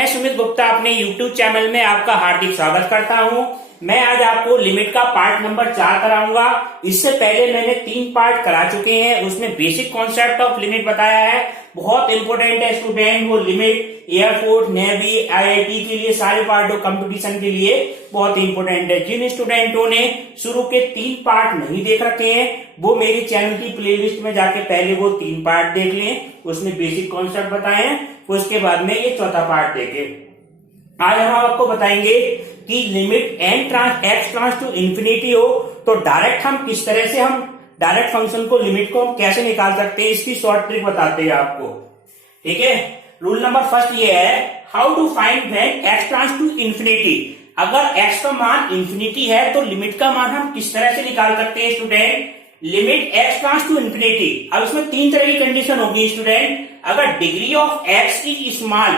मैं सुमित गुप्ता अपने YouTube channel में आपका हार्दिक स्वागत करता हूं। मैं आज आपको लिमिट का पार्ट नंबर 4 कराऊंगा। इससे पहले मैंने 3 पार्ट करा चुके हैं, उसमें बेसिक कॉन्सेप्ट ऑफ लिमिट बताया है। बहुत इंपॉर्टेंट है स्टूडेंट वो लिमिट। एयरफोर्स, नेवी, IIT के लिए सारे पार्ट कंपटीशन के लिए बहुत इंपॉर्टेंट है। जिन स्टूडेंटों ने शुरू के 3 पार्ट नहीं देख रखे हैं वो मेरी चैनल की प्लेलिस्ट में जाके पहले वो 3 पार्ट देख लें, उसमें बेसिक कॉन्सेप्ट बताए हैं, उसके बाद में ये चौथा पार्ट देखें। आज हम आपको बताएंगे कि limit x tends to infinity हो तो डायरेक्ट हम किस तरह से हम डायरेक्ट फंक्शन को लिमिट को हम कैसे निकाल सकते हैं, इसकी शॉर्ट ट्रिक बताते हैं आपको। ठीक है, रूल नंबर फर्स्ट ये है, how to find when x tends to infinity. अगर x का मान इंफिनिटी है तो लिमिट का मान हम किस तरह से निकाल सकते हैं student. Limit x tends to infinity, अब इसमें 3 तरह की कंडीशन होगी स्टूडेंट। अगर degree of x is small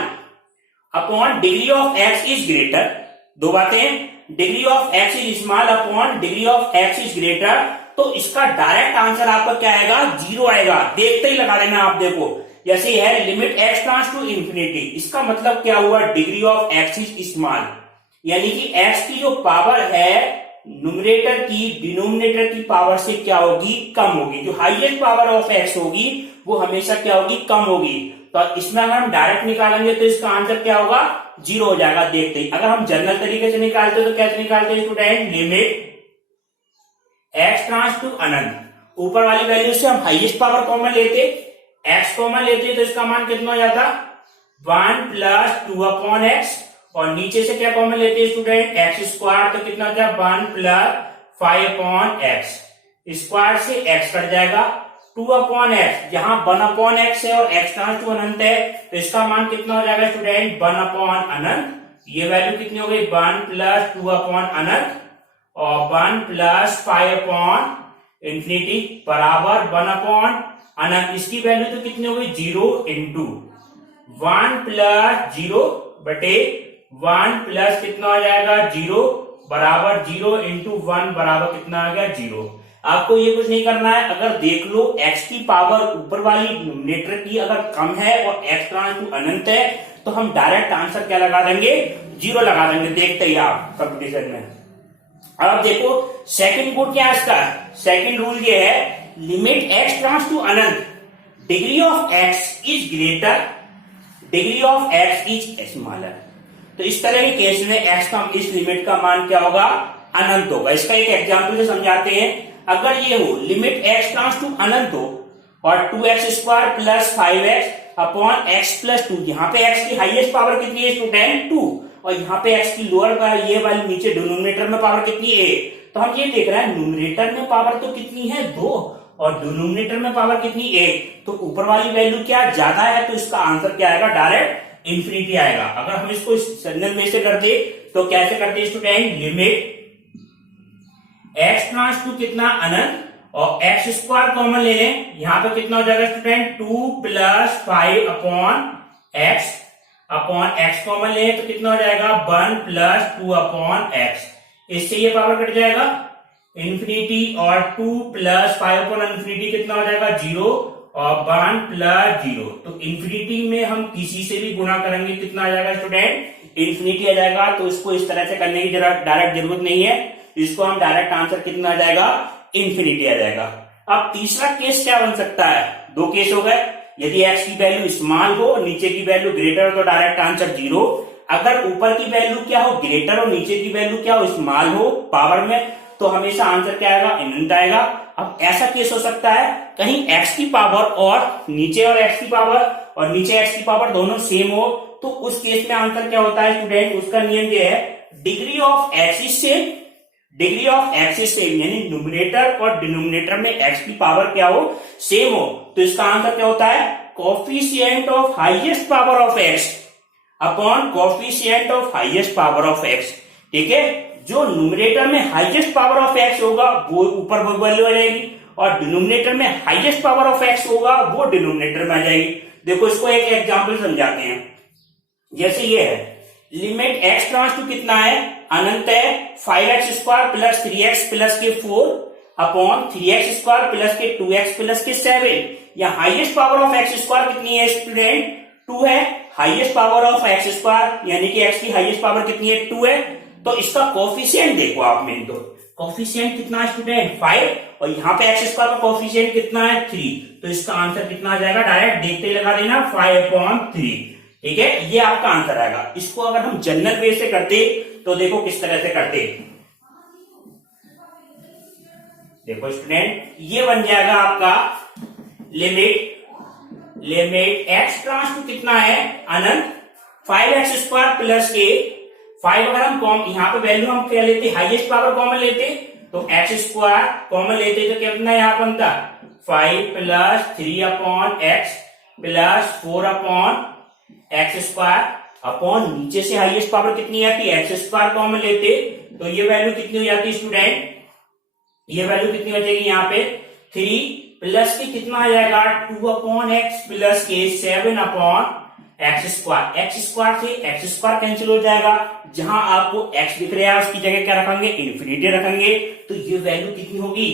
upon degree of x is greater, दो बातें, degree of x is small upon degree of x is greater, तो इसका डायरेक्ट आंसर आपका क्या आएगा, 0 आएगा। देखते ही लगा लेना आप। देखो जैसे है limit x tends to infinity, इसका मतलब क्या हुआ, degree of x is small, यानी कि x की जो पावर है न्यूमरेटर की डिनोमिनेटर की पावर से क्या होगी, कम होगी। जो हाईएस्ट पावर ऑफ x होगी वो हमेशा क्या होगी, कम होगी। तो इसमें अगर हम डायरेक्ट निकालेंगे तो इसका आंसर क्या होगा, 0 हो जाएगा देखते ही। अगर हम जनरल तरीके से निकालते हैं तो कैसे निकालते हैं student, limit x tends to अनंत, ऊपर वाली वैल्यू से हम हाईएस्ट पावर कॉमन लेते, x कॉमन लेते तो इसका मान कितना हो जाता, 1 प्लस 2 अपॉन x, और नीचे से क्या कॉमन लेते हैं स्टूडेंट, x स्क्वायर, तो कितना हो जाएगा 1 प्लस 5 अपॉन x, स्क्वायर से x कट जाएगा, 2 अपॉन x, जहां 1 अपॉन x है और x ट्रांस टू अनंत है तो इसका मान कितना हो जाएगा स्टूडेंट, 1 अपॉन अनंत। ये वैल्यू कितनी हो गई, 1 प्लस 2 अपॉन अनंत और 1 प्लस 5 अपॉन इंफिनिटी बराबर 1 अपॉन अनंत। इसकी वैल्यू तो कितनी हो गई, 0 इंटू 1 प्लस 0 बटे 1 प्लस कितना हो जाएगा 0 बराबर 0 इंटू 1 बराबर कितना आ गया, 0। आपको ये कुछ नहीं करना है। अगर देख लो x की पावर ऊपर वाली न्यूमरेटर की अगर कम है और x ट्रांस टू अनंत है तो हम डायरेक्ट आंसर क्या लगा देंगे, 0 लगा देंगे। देखते ही आप कंपटीशन में। अब देखो सेकंड रूल क्या है इसका, सेकंड रूल ये है, लिमिट x ट्रांस टू अनंत, degree of x is greater, degree of x is smaller. तो इस तरह के केस में x का इस लिमिट का मान क्या होगा, अनंत होगा। इसका एक एग्जांपल से समझाते हैं। अगर ये हो लिमिट x ट्रांस टू अनंत हो और 2x square plus 5x upon x plus 2, यहाँ पे x की हाईएस्ट पावर कितनी है स्टूडेंट, 2, और यहाँ पे x की लोअर का ये वाली नीचे डिनोमिनेटर में पावर कितनी है, तो हम ये देख रहे हैं न्यूमरेटर में पावर तो कितनी है, 2, और डिनोमिनेटर में पावर कितनी, 1, तो ऊपर वाली वैल्यू क्या ज्यादा है तो इसका आंसर क्या आएगा, डायरेक्ट इंफिनिटी आएगा। अगर हम इसको जनरल में से करते तो कैसे करते student, limit x tends to कितना अनंत और x स्क्वायर कॉमन ले लें, यहाँ पे कितना हो जाएगा student, 2 plus 5 upon x, upon x common ले तो कितना हो जाएगा 1 प्लस 2 अपॉन x, इससे ये पावर कट जाएगा इंफिनिटी, और 2 प्लस 5 अपॉन इंफिनिटी कितना हो जाएगा 0 और 1 प्लस 0। तो इंफिनिटी में हम किसी से भी गुणा करेंगे कितना आ जाएगा स्टूडेंट, इंफिनिटी आ जाएगा। तो इसको इस तरह से करने की डायरेक्ट जरूरत नहीं है, इसको हम डायरेक्ट आंसर कितना आ जाएगा, इंफिनिटी आ जाएगा। अब तीसरा केस क्या बन सकता है, 2 केस हो गए। यदि x की वैल्यू स्मॉल हो और नीचे की वैल्यू ग्रेटर हो तो डायरेक्ट आंसर 0। अगर ऊपर की वैल्यू क्या हो ग्रेटर और नीचे की वैल्यू क्या हो स्मॉल हो पावर में, तो हमेशा आंसर क्या आएगा, अनंत आएगा। अब ऐसा केस हो सकता है कहीं x की पावर और नीचे और x की पावर और नीचे x की पावर दोनों सेम हो, तो उस केस में आंसर क्या होता है स्टूडेंट, उसका नियम ये है, degree of x is same, degree of x is same, यानी न्यूमरेटर और डिनोमिनेटर में x की पावर क्या हो, सेम हो, तो इसका आंसर क्या होता है, coefficient of highest power of x upon coefficient of highest power of x। ठीक है, जो न्यूमरेटर में हाईएस्ट पावर ऑफ x होगा वो ऊपर वैल्यू आ जाएगी और डिनोमिनेटर में हाईएस्ट पावर ऑफ x होगा वो डिनोमिनेटर में आ जाएगी। देखो इसको एक एग्जांपल समझाते हैं। जैसे ये है, लिमिट x ट्रांस टू कितना है, अनंत है, 5x square plus 3x plus के 4 अपॉन 3x स्क्वायर प्लस के 2x प्लस के 7। या highest power of x square कितनी है स्टूडेंट, 2 है, highest power of x square यानी कि एक्स की हाईएस्ट पावर कितनी है 2 है, तो इसका कोफिशिएंट देखो आप मेन तो कोफिशिएंट कितना है स्टूडेंट 5 और यहाँ पे एक्स स्क्वायर का कोफिशिएंट कितना है 3, तो इसका आंसर कितना आ जाएगा डायरेक्ट देखते ही लगा देना 5/3। ठीक है, ये आपका आंसर आएगा। इसको अगर हम जनरल वे से करते तो देखो किस तरह से करते, देखो स्टूडेंट ये बन जाएगा आपका लिमिट एक्स ट्रांस टू कितना है अनंत 5x² प्लस के 5 अगर हम यहाँ पे वैल्यू हम क्या लेते हाईएस्ट पावर कॉमन लेते तो x² कॉमन लेते तो कितना यहाँ बनता 5 plus 3/x plus 4/x² upon नीचे से हाईएस्ट पावर कितनी आती है x² कॉमन लेते तो ये वैल्यू कितनी हो जाती है स्टूडेंट, ये वैल्यू कितनी हो जाएगी यहाँ पे 3 प्लस के कितना आ जाएगा 2/x प्लस के 7/x²। x² से x² कैंसिल हो जाएगा, जहां आपको x दिख रहा है उसकी जगह क्या रखेंगे इन्फिनिटी रखेंगे, तो ये वैल्यू कितनी होगी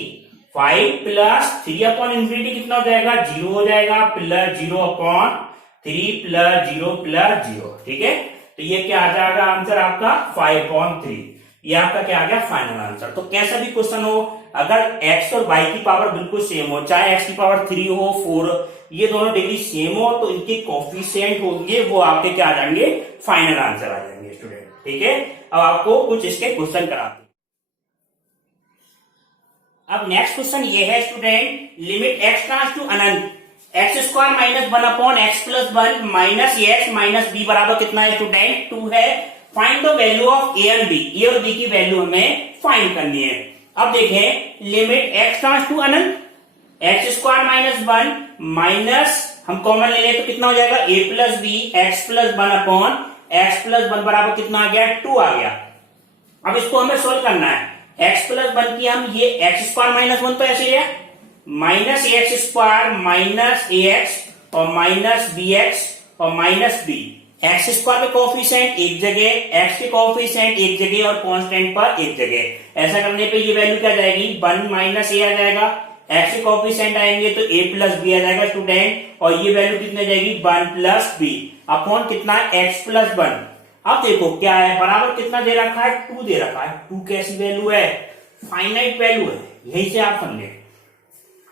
5 प्लस 3/∞ कितना हो जाएगा 0 हो जाएगा प्लस 0/3 प्लस 0 प्लस 0। ठीक है, तो ये क्या आ जाएगा आंसर आपका 5/3। ये आपका क्या आ गया फाइनल आंसर। तो कैसा भी क्वेश्चन हो अगर x और y की पावर बिल्कुल सेम हो, चाहे x की पावर 3 हो 4 ये दोनों डिग्री सेम हो, तो इनके कोफिशिएंट होंगे वो आपके क्या आ जाएंगे फाइनल आंसर आ जाएंगे स्टूडेंट। ठीक है, अब आपको कुछ इसके क्वेश्चन कराते हैं। अब नेक्स्ट क्वेश्चन ये है student limit x tends to अनंत x² minus 1/x plus 1 minus x minus b बराबर कितना है स्टूडेंट 2 है। Find the value of a and b, A और b की वैल्यू हमें फाइंड करनी है। अब देखें लिमिट x ट्रांस टू अनंत x² माइनस 1 माइनस हम कॉमन ले लें तो कितना हो जाएगा a plus B x plus 1/x plus 1 बराबर कितना आ गया 2 आ गया। अब इसको हमें सोल्व करना है, x प्लस 1 की हम ये x² माइनस 1 तो ऐसे ही है माइनस x² माइनस ax और माइनस bx और माइनस b, x² के कोफिशिएंट एक जगह, x के कोफिशिएंट एक जगह और कांस्टेंट पर एक जगह। ऐसा करने पे ये वैल्यू क्या जाएगी 1 माइनस a आ जाएगा, x के कोफिशिएंट आएंगे तो a प्लस b आ जाएगा स्टूडेंट, और ये वैल्यू कितनी जाएगी 1 प्लस b अपॉन कितना x प्लस 1। अब देखो क्या है बराबर कितना दे रखा है 2 दे रखा है, 2 कैसी वैल्यू है फाइनाइट वैल्यू है, यही से आप समझे।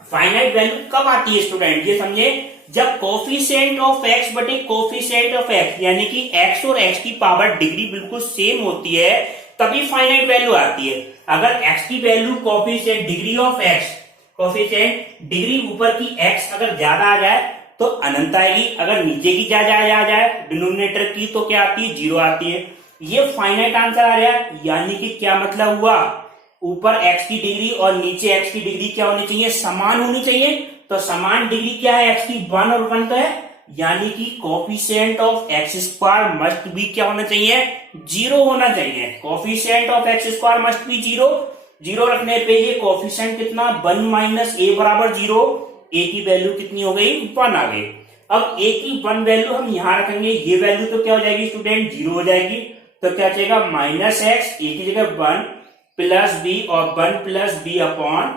फाइनाइट वैल्यू कब आती है स्टूडेंट ये समझे जब कोफिशिएंट ऑफ x बटे कोफिशिएंट ऑफ x यानी कि x और x की पावर डिग्री बिल्कुल सेम होती है तभी फाइनाइट वैल्यू आती है। अगर x की value coefficient degree of x coefficient degree ऊपर की x अगर ज्यादा आ जाए तो अनंत आएगी, अगर नीचे की ज्यादा आ जाए डिनोमिनेटर की तो क्या आती है 0 आती है। ये फाइनाइट आंसर आ रहा है, यानी कि क्या मतलब हुआ ऊपर x की डिग्री और नीचे x की डिग्री क्या होनी चाहिए समान होनी चाहिए। तो समान डिग्री क्या है x की 1 और 1 तो है, यानी कि coefficient of x² must be क्या होना चाहिए 0 होना चाहिए। Coefficient of x² must be 0 रखने पे ये कोफिशिएंट कितना 1 माइनस a बराबर 0, a की वैल्यू कितनी हो गई 1 आ गई। अब a की 1 वैल्यू हम यहां रखेंगे, ये वैल्यू तो क्या हो जाएगी स्टूडेंट 0 हो जाएगी, तो क्या चाहिए माइनस x a की जगह 1 प्लस b और 1 plus b upon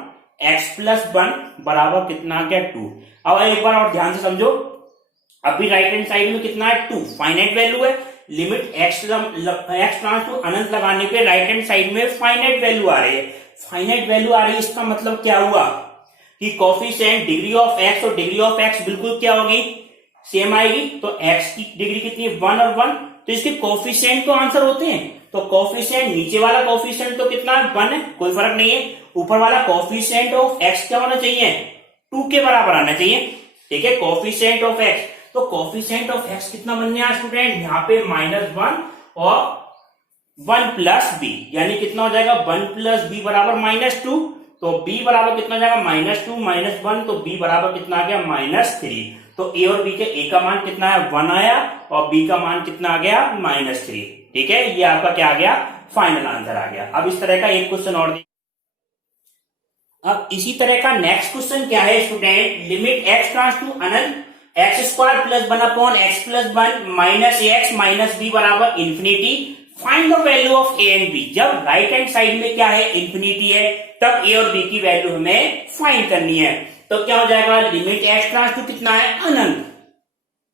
x plus 1 बराबर कितना आ गया 2। अब एक बार और ध्यान से समझो, अभी राइट हैंड साइड में कितना है 2 फाइनाइट वैल्यू है, लिमिट x ट्रांस टू अनंत लगाने पे राइट हैंड साइड में फाइनाइट वैल्यू आ रही है। फाइनाइट वैल्यू आ रही है इसका मतलब क्या हुआ कि कोफिशिएंट डिग्री ऑफ x और डिग्री ऑफ x बिल्कुल क्या होगी सेम आएगी, तो x की डिग्री कितनी 1 और 1, तो इसके कोफिशिएंट तो आंसर होते हैं, तो कोफिशिएंट नीचे वाला कोफिशिएंट तो कितना 1 है कोई फर्क नहीं है, ऊपर वाला कोफिशिएंट ऑफ x क्या होना चाहिए 2 के बराबर आना चाहिए। ठीक है, कोफिशिएंट ऑफ x, तो कोफिशिएंट ऑफ x कितना बनने आया स्टूडेंट यहाँ पे -1 और 1 प्लस b, यानी कितना हो जाएगा 1 प्लस b बराबर -2, तो b बराबर कितना हो जाएगा -2 -1, तो b बराबर कितना आ गया -3। तो a और b के a का मान कितना है 1 आया और b का मान कितना आ गया -3। ठीक है, ये आपका क्या आ गया फाइनल आंसर आ गया। अब इस तरह का एक क्वेश्चन और अब इसी तरह का नेक्स्ट क्वेश्चन क्या है student limit x tends to अनंत x² plus 1 upon x plus 1 minus ax minus b बराबर infinity. Find the value of a and b। जब राइट हैंड साइड में क्या है इंफिनिटी है तब a और b की वैल्यू हमें फाइंड करनी है। तो क्या हो जाएगा लिमिट x ट्रांस टू कितना है अनंत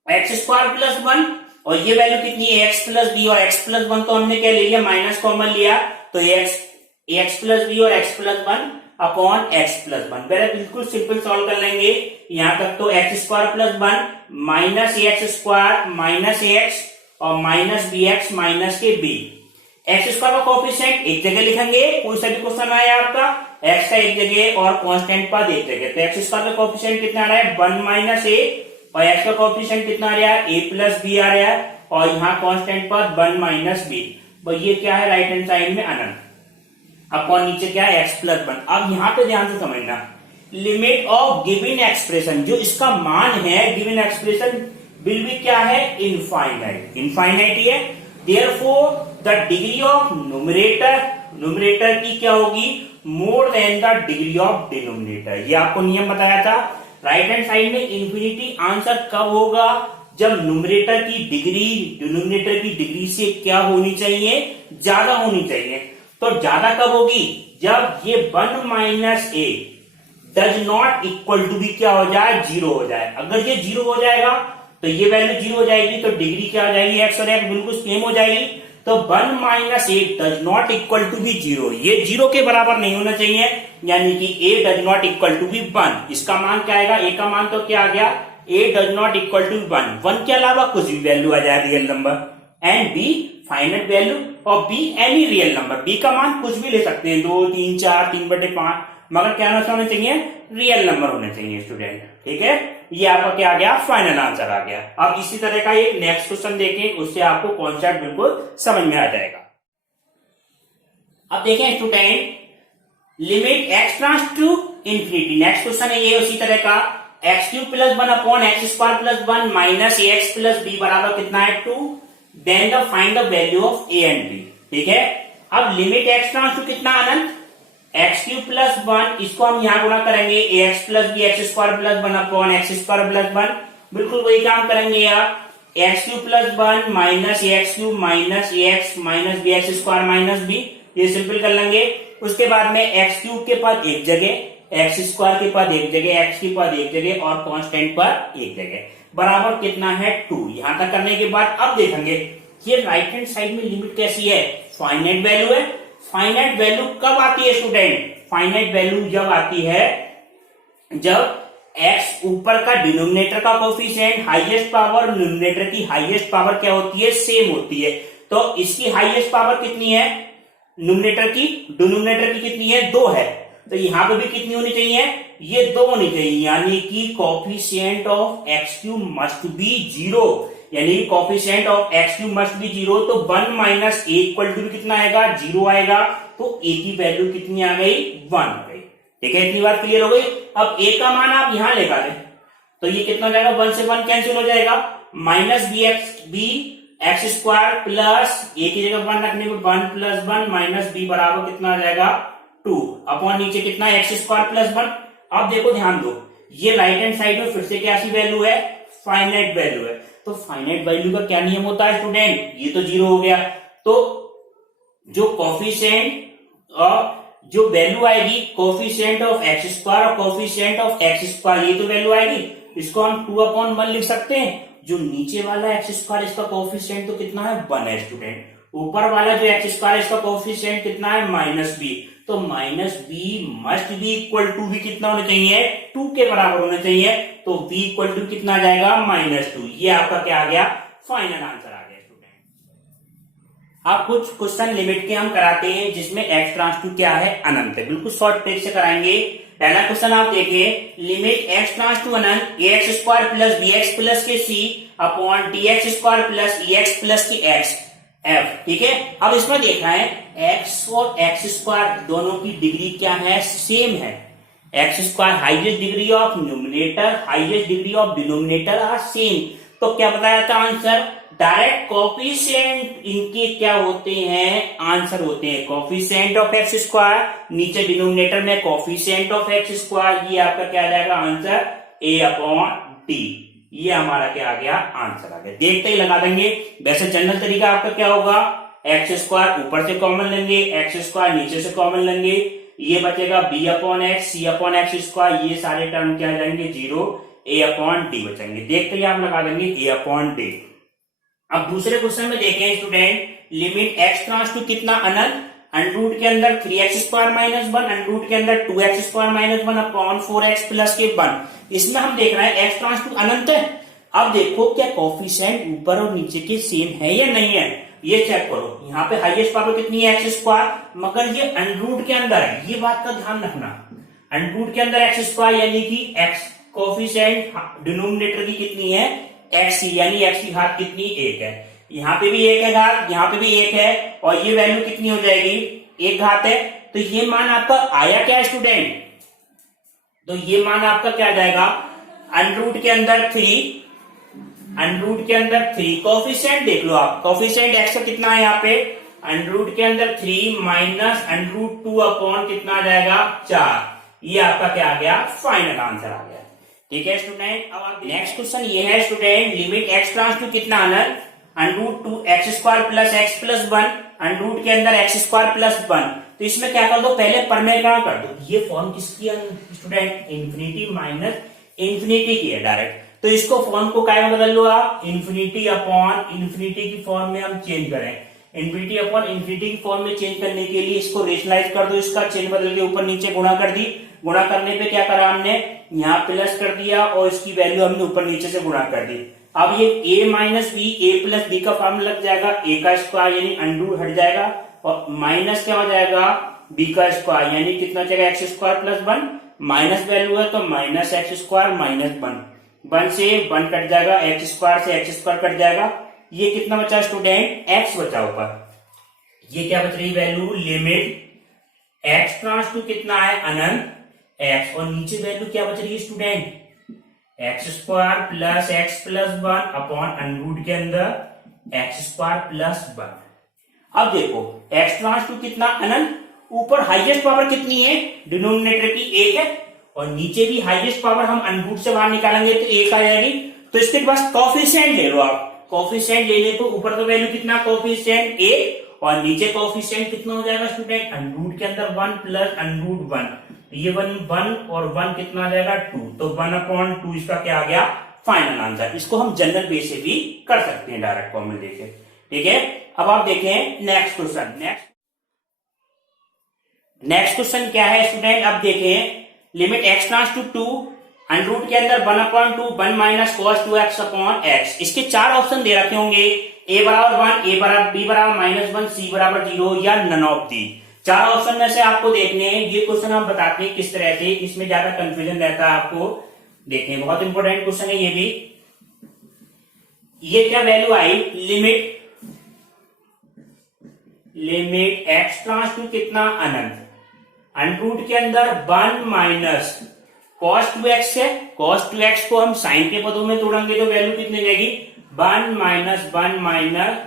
एक्स स्क्वायर प्लस वन, और ये वैल्यू कितनी है एक्स प्लस बी, और एक्स प्लस वन तो हमने क्या ले लिया माइनस कॉमन लिया, तो एक्स प्लस बी और x plus one upon x plus one. बिल्कुल सिंपल सॉल्व कर लेंगे यहां तक। तो x square plus one minus x square minus x और माइनस बी एक्स माइनस के बी। एक्स स्क्वायर का कोएफिशिएंट एक जगह लिखेंगे, कोई सा भी क्वेश्चन आया आपका, एक्स का एक जगह और कांस्टेंट पद एक जगह। तो एक्स स्क्वायर का कोएफिशिएंट कितना आ रहा है 1 माइनस ए, और एक्स का कोएफिशिएंट कितना आ रहा है a प्लस बी आ रहा है, और यहाँ कांस्टेंट पद 1 माइनस बी। ये क्या है राइट हैंड साइड में अनंत, अपॉन नीचे क्या है एक्स प्लस वन। अब यहाँ पे ध्यान से समझना, लिमिट ऑफ गिवन एक्सप्रेशन, जो इसका मान है गिवन एक्सप्रेशन विल बी क्या है इनफाइनाइट, इनफाइनाइट ही है। Therefore the degree of numerator की क्या होगी more than the degree of denominator. ये आपको नियम बताया था। राइट हैंड साइड में इंफिनिटी आंसर कब होगा, जब न्यूमरेटर की डिग्री डिनोमिनेटर की डिग्री से क्या होनी चाहिए, ज्यादा होनी चाहिए। तो ज्यादा कब होगी, जब ये 1 minus A does not equal to b क्या हो जाए जीरो हो जाए। अगर ये जीरो हो जाएगा तो ये वैल्यू जीरो हो जाएगी, तो डिग्री क्या हो जाएगी एक्स और एक्स बिल्कुल सेम हो जाएगी। तो 1 minus A does not equal to B zero, ये जीरो के बराबर नहीं होना चाहिए, यानी कि A does not equal to B 1। इसका मान क्या आएगा, ए का मान तो क्या आ गया A does not equal to 1 के अलावा कुछ भी वैल्यू आ जाए real number, and B finite value और B any real number. B का मान कुछ भी ले सकते हैं 2 3 4 3/5, मगर क्या होना चाहिए रियल नंबर होने चाहिए स्टूडेंट। ठीक है, ये आपका क्या आ गया फाइनल आंसर आ गया। अब इसी तरह का एक नेक्स्ट क्वेश्चन देखें, उससे आपको कॉन्सेप्ट बिल्कुल समझ में आ जाएगा। अब देखें student, limit x tends to infinity, next question है ये उसी तरह का। X cube plus 1 upon x square plus 1 minus x plus b बराबर कितना है 2, then the find the value of a and b. ठीक है, अब लिमिट एक्स ट्रांस टू कितना अनंत, एक्स क्यूब प्लस 1, इसको हम यहां गुणा करेंगे x plus B x square plus 1 upon x square plus 1, बिल्कुल वही काम करेंगे यार। X cube plus 1 minus x cube minus x minus B x square minus b, ये सिंपल कर लेंगे। उसके बाद में एक्स क्यूब के पद एक जगह, एक्स स्क्वायर के पद एक जगह, एक्स के पद एक जगह और कांस्टेंट पद एक जगह, बराबर कितना है 2। यहां तक करने के बाद अब देखेंगे ये राइट हैंड साइड में लिमिट कैसी है, फाइनाइट वैल्यू है। फाइनाइट वैल्यू कब आती है स्टूडेंट, फाइनाइट वैल्यू जब आती है जब x ऊपर का डिनोमिनेटर का कोफिशिएंट हाईएस्ट पावर न्यूमरेटर की हाईएस्ट पावर क्या होती है सेम होती है। तो इसकी हाईएस्ट पावर कितनी है न्यूमरेटर की, डिनोमिनेटर की कितनी है 2 है, तो यहां पे भी कितनी होनी चाहिए ये 2 होनी चाहिए, यानी कि coefficient of x cube must be 0, यानी coefficient of x cube must be 0। तो 1 माइनस ए इक्वल टू कितना आएगा 0 आएगा, तो ए की वैल्यू कितनी आ गई 1 आ गई। ठीक है, इतनी बात क्लियर हो गई। अब ए का मान आप यहां लेकर आए तो ये कितना हो जाएगा 1 से 1 कैंसिल हो जाएगा, minus B x square plus A की जगह 1 रखने पर 1 प्लस 1 माइनस बी बराबर कितना आ जाएगा 2 अपॉन नीचे कितना एक्स स्क्वायर प्लस 1। अब देखो ध्यान दो, ये राइट हैंड साइड में फिर से क्या सी वैल्यू है फाइनाइट वैल्यू है। तो फाइनाइट वैल्यू का क्या नियम होता है स्टूडेंट, ये तो 0 हो गया, तो जो कोफिशिएंट जो वैल्यू आएगी कोफिशिएंट ऑफ एक्स स्क्वायर और कोफिशिएंट ऑफ एक्स स्क्वायर, ये तो वैल्यू आएगी, इसको हम 2/1 लिख सकते हैं। जो नीचे वाला एक्स स्क्वायर इसका कोफिशिएंट तो कितना है 1 है स्टूडेंट, ऊपर वाला जो एक्स स्क्वायर इसका कोफिशिएंट कितना है माइनस बी, तो minus b must be equal to भी कितना होना चाहिए 2 के बराबर होना चाहिए, तो बी इक्वल टू कितना आ जाएगा -2। ये आपका क्या आ गया फाइनल आंसर आ गया स्टूडेंट। आप कुछ क्वेश्चन लिमिट के हम कराते हैं जिसमें एक्स ट्रांस टू क्या है अनंत है, बिल्कुल शॉर्ट ट्रिक से कराएंगे। पहला क्वेश्चन आप देखिए, लिमिट एक्स ट्रांस टू अनंत A x square plus B x plus के C upon D x square plus E x plus के एक्स एफ। ठीक है, अब इसमें देखना है एक्स और एक्स स्क्वायर दोनों की डिग्री क्या है सेम है, x square highest degree of numerator highest degree of denominator are same. तो क्या बताया था आंसर, डायरेक्ट कोफिशिएंट इनके क्या होते हैं आंसर होते हैं कोफिशिएंट ऑफ एक्स स्क्वायर, नीचे डिनोमिनेटर में कोफिशिएंट ऑफ एक्स स्क्वायर, ये आपका क्या आ जाएगा आंसर a अपॉन डी, ये हमारा क्या आ गया आंसर आ गया। देखते ही लगा देंगे। वैसे जनरल तरीका आपका क्या होगा, एक्स स्क्वायर ऊपर से कॉमन लेंगे, एक्स स्क्वायर नीचे से कॉमन लेंगे, ये बचेगा b अपॉन एक्स सी अपॉन एक्स स्क्वायर, ये सारे टर्म क्या आ जाएंगे 0, ए अपॉन डी बचेंगे। देखते ही आप लगा देंगे ए अपॉन डी। अब दूसरे क्वेश्चन में देखें student, limit x tends to कितना अनंत, अंडर रूट के अंदर 3x square minus 1, under root के अंदर 2x square minus 1 upon 4x plus के 1। इसमें हम देख रहे हैं x ट्रांस टू अनंत है। अब देखो क्या कोफिशिएंट ऊपर और नीचे के सेम है या नहीं है, ये चेक करो। यहाँ पे हाईएस्ट पावर कितनी है x स्क्वायर, मगर ये अंडर रूट के अंदर है, ये बात का ध्यान रखना। अंडर रूट के अंदर x स्क्वायर यानी कि x कोफिशिएंट डिनोमिनेटर की कितनी है x, यानी x की घात कितनी 1 है। यहाँ पे भी 1 है घात, यहाँ पे भी 1 है, और ये वैल्यू कितनी हो जाएगी 1 घात है। तो ये मान आपका आया क्या स्टूडेंट, तो ये मान आपका क्या जाएगा अंडर रूट के अंदर 3, अंडर रूट के अंदर 3, कोफिशिएंट देख लो आप, कोफिशिएंट x का कितना है यहाँ पे अंडर रूट के अंदर 3 माइनस अंडर रूट 2 अपॉन कितना आ जाएगा 4। ये आपका क्या आ गया फाइनल आंसर आ गया। ठीक है स्टूडेंट। अब आप नेक्स्ट क्वेश्चन ये है student, limit x tends to कितना अनंत, under root 2x square plus x plus 1, under root के अंदर x स्क्वायर प्लस 1। तो इसमें क्या कर दो, पहले परमेयकरण कर दो। ये फॉर्म किसकी है स्टूडेंट, इन्फिनिटी माइनस इन्फिनिटी की है डायरेक्ट। तो इसको फॉर्म को क्या में बदल लो आप, इन्फिनिटी अपॉन इन्फिनिटी की फॉर्म में हम चेंज करें। इन्फिनिटी अपॉन इन्फिनिटी की फॉर्म में चेंज करने के लिए इसको रेशनलाइज कर दो, इसका चिन्ह बदल के ऊपर नीचे गुणा कर दी। गुणा करने पे क्या करा हमने, यहाँ प्लस कर दिया और इसकी वैल्यू हमने ऊपर नीचे से गुणा कर दी। अब ये a minus b, a plus b का फॉर्म लग जाएगा, a का स्क्वायर यानी अंडर हट जाएगा, और माइनस क्या हो जाएगा b का स्क्वायर यानी कितना जाएगा x square plus 1, minus value है तो माइनस एक्स स्क्वायर माइनस 1 से 1 कट जाएगा, एक्स स्क्वायर से एक्स स्क्वायर कट जाएगा। ये कितना बचा स्टूडेंट x बचा ऊपर। ये क्या बच रही value, limit x tends to कितना है अनंत x, और नीचे वैल्यू क्या बच रही है student x square plus x plus 1 upon under root के अंदर एक्स स्क्वायर प्लस 1। अब देखो x ट्रांस टू कितना अनंत, ऊपर हाईएस्ट पावर कितनी है डिनोमिनेटर की 1 है, और नीचे भी हाईएस्ट पावर हम अंडर रूट से बाहर निकालेंगे तो 1 आ जाएगी। तो इसके पास कोफिशिएंट ले लो आप, कोफिशिएंट ले ले तो ऊपर तो वैल्यू कितना कोफिशिएंट 1, और नीचे कोफिशिएंट कितना हो जाएगा स्टूडेंट अंडर रूट के अंदर 1 प्लस अंडर रूट 1। ये 1 और 1 कितना आ जाएगा 2, तो 1/2 इसका क्या आ गया फाइनल आंसर। इसको हम जनरल बेस से भी कर सकते हैं डायरेक्ट फॉर्म में देखें। ठीक है, अब आप देखें नेक्स्ट क्वेश्चन। नेक्स्ट क्वेश्चन क्या है स्टूडेंट, अब देखें limit x tends to 2, under root के अंदर 1/2 1 minus cos 2x upon x। इसके 4 ऑप्शन दे रखे होंगे, a बराबर 1, a बराबर b बराबर -1, c बराबर 0 या नन ऑफ दी। 4 ऑप्शन में से आपको देखने हैं। ये क्वेश्चन हम बताते हैं किस तरह से, इसमें ज्यादा कंफ्यूजन रहता है आपको। देखने बहुत इंपॉर्टेंट क्वेश्चन है ये भी। ये क्या value I, limit x tends to कितना अनंत, अंडर रूट के अंदर 1 माइनस cos 2x है, cos 2x को हम साइन के पदों में तोड़ेंगे तो वैल्यू कितनी जाएगी 1 minus 1 minus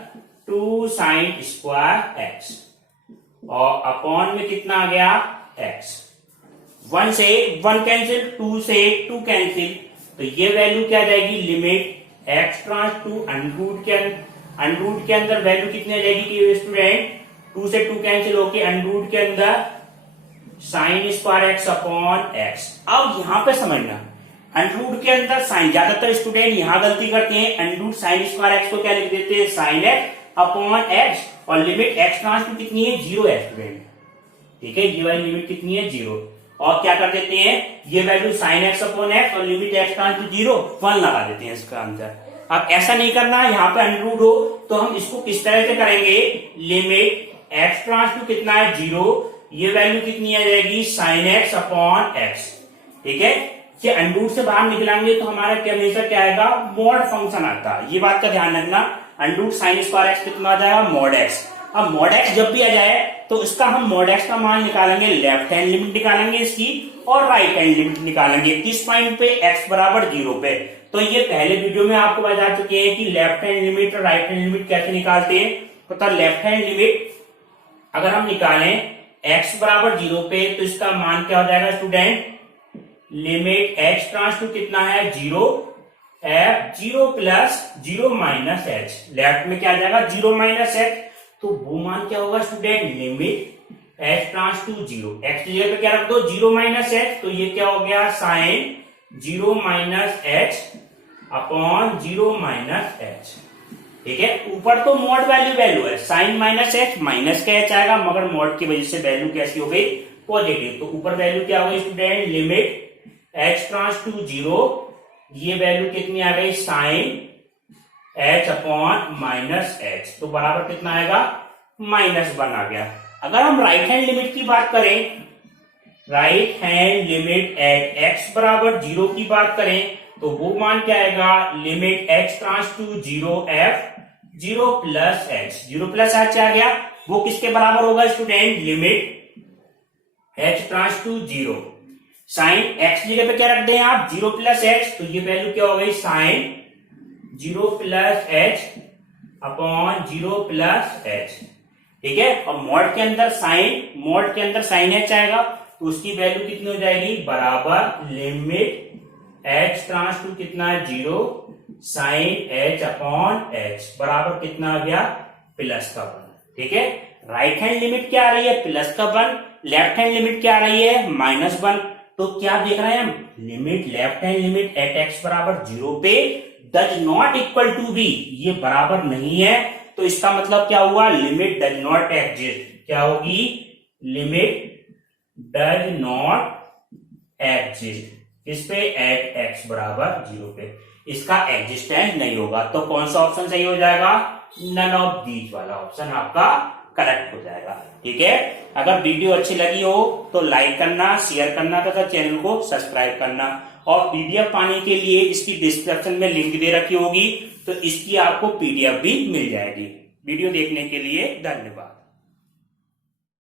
2 sign square x, और अपॉन में कितना आ गया x। 1 से 1 कैंसिल, 2 से 2 कैंसिल, तो ये वैल्यू क्या जाएगी limit x tends to under root के अंदर वैल्यू कितनी आ जाएगी स्टूडेंट 2 से 2 कैंसिल होके अंडर रूट के अंदर sign square x upon x। अब यहां पे समझना अंडर रूट के अंदर साइन, ज्यादातर स्टूडेंट यहां गलती करते हैं, under root sine square x को क्या लिख देते हैं साइन x अपॉन x, और लिमिट x ट्रांस टू कितनी है 0 है स्टूडेंट। ठीक है, ये वाली लिमिट कितनी है 0, और क्या कर देते हैं ये value sine x upon x और लिमिट x ट्रांस टू 0 1 लगा देते हैं इसका आंसर। अब ऐसा नहीं करना, यहाँ पे अंडर रूट हो तो हम इसको किस तरह से करेंगे, लिमिट x ट्रांस टू कितना है 0, ये वैल्यू कितनी आ जाएगी साइन x अपॉन x। ठीक है, ये अंडर रूट से बाहर निकलेंगे तो हमारा क्या हमेशा क्या आएगा मॉड फंक्शन आता है, ये बात का ध्यान रखना। Under root sine square x कितना आ जाएगा मॉड x। अब मॉड x जब भी आ जाए तो इसका हम मॉड x का मान निकालेंगे, लेफ्ट हैंड लिमिट निकालेंगे इसकी और राइट हैंड लिमिट निकालेंगे किस पॉइंट पे x बराबर 0 पे। तो ये पहले वीडियो में आपको बता चुके हैं कि लेफ्ट हैंड लिमिट और राइट हैंड लिमिट कैसे निकालते हैं। तो लेफ्ट हैंड लिमिट अगर हम निकालें x बराबर 0 पे तो इसका मान क्या हो जाएगा student, limit x tends to कितना है 0, 0 प्लस 0 माइनस h, लेफ्ट में क्या आ जाएगा 0 माइनस h, तो वो मान क्या होगा student limit h tends to 0, x की जगह पे क्या रख दो 0 माइनस h, तो ये क्या हो गया sine 0 minus h upon 0 minus h. ठीक है, ऊपर तो मॉड वैल्यू है, साइन माइनस एच माइनस का एच आएगा, मगर मॉड की वजह से वैल्यू कैसी हो गई, पॉजिटिव। तो ऊपर वैल्यू क्या हो गई student, limit H tends to 0, ये वैल्यू कितनी आ गई, sine h upon minus h, तो बराबर कितना आएगा, -1 आ गया। अगर हम राइट हैंड लिमिट की बात करें, right hand limit at x बराबर 0 की बात करें, तो वो मान क्या आएगा, limit H tends to 0 F 0 plus H, 0 plus H आ गया, वो किसके बराबर होगा student, limit H tends to 0, sine x जगह पे क्या रख दें आप, 0 प्लस एच, तो ये वैल्यू क्या हो गई, sine 0 plus h upon 0 plus h. ठीक है, और मॉड के अंदर साइन एच आएगा, तो उसकी वैल्यू कितनी हो जाएगी, बराबर लिमिट एच ट्रांस टू कितना है 0 साइन एच अपॉन एच, बराबर कितना आ गया, +1। ठीक है, राइट हैंड लिमिट क्या आ रही है, +1, लेफ्ट हैंड लिमिट क्या आ रही है, -1। तो क्या देख रहे हैं हम, limit left hand limit at x बराबर 0 पे does not equal to b, ये बराबर नहीं है, तो इसका मतलब क्या हुआ, लिमिट डज नॉट एग्जिस्ट, क्या होगी, लिमिट डज नॉट एग्जिस्ट, किस पे, एट एक्स बराबर 0 पे, इसका एग्जिस्टेंस नहीं होगा। तो कौन सा ऑप्शन सही हो जाएगा, नन ऑफ दीज वाला ऑप्शन आपका करेक्ट हो जाएगा। ठीक है, अगर वीडियो अच्छी लगी हो तो लाइक करना, शेयर करना तथा चैनल को सब्सक्राइब करना, और पीडीएफ पाने के लिए इसकी डिस्क्रिप्शन में लिंक दे रखी होगी, तो इसकी आपको पीडीएफ भी मिल जाएगी। वीडियो देखने के लिए धन्यवाद।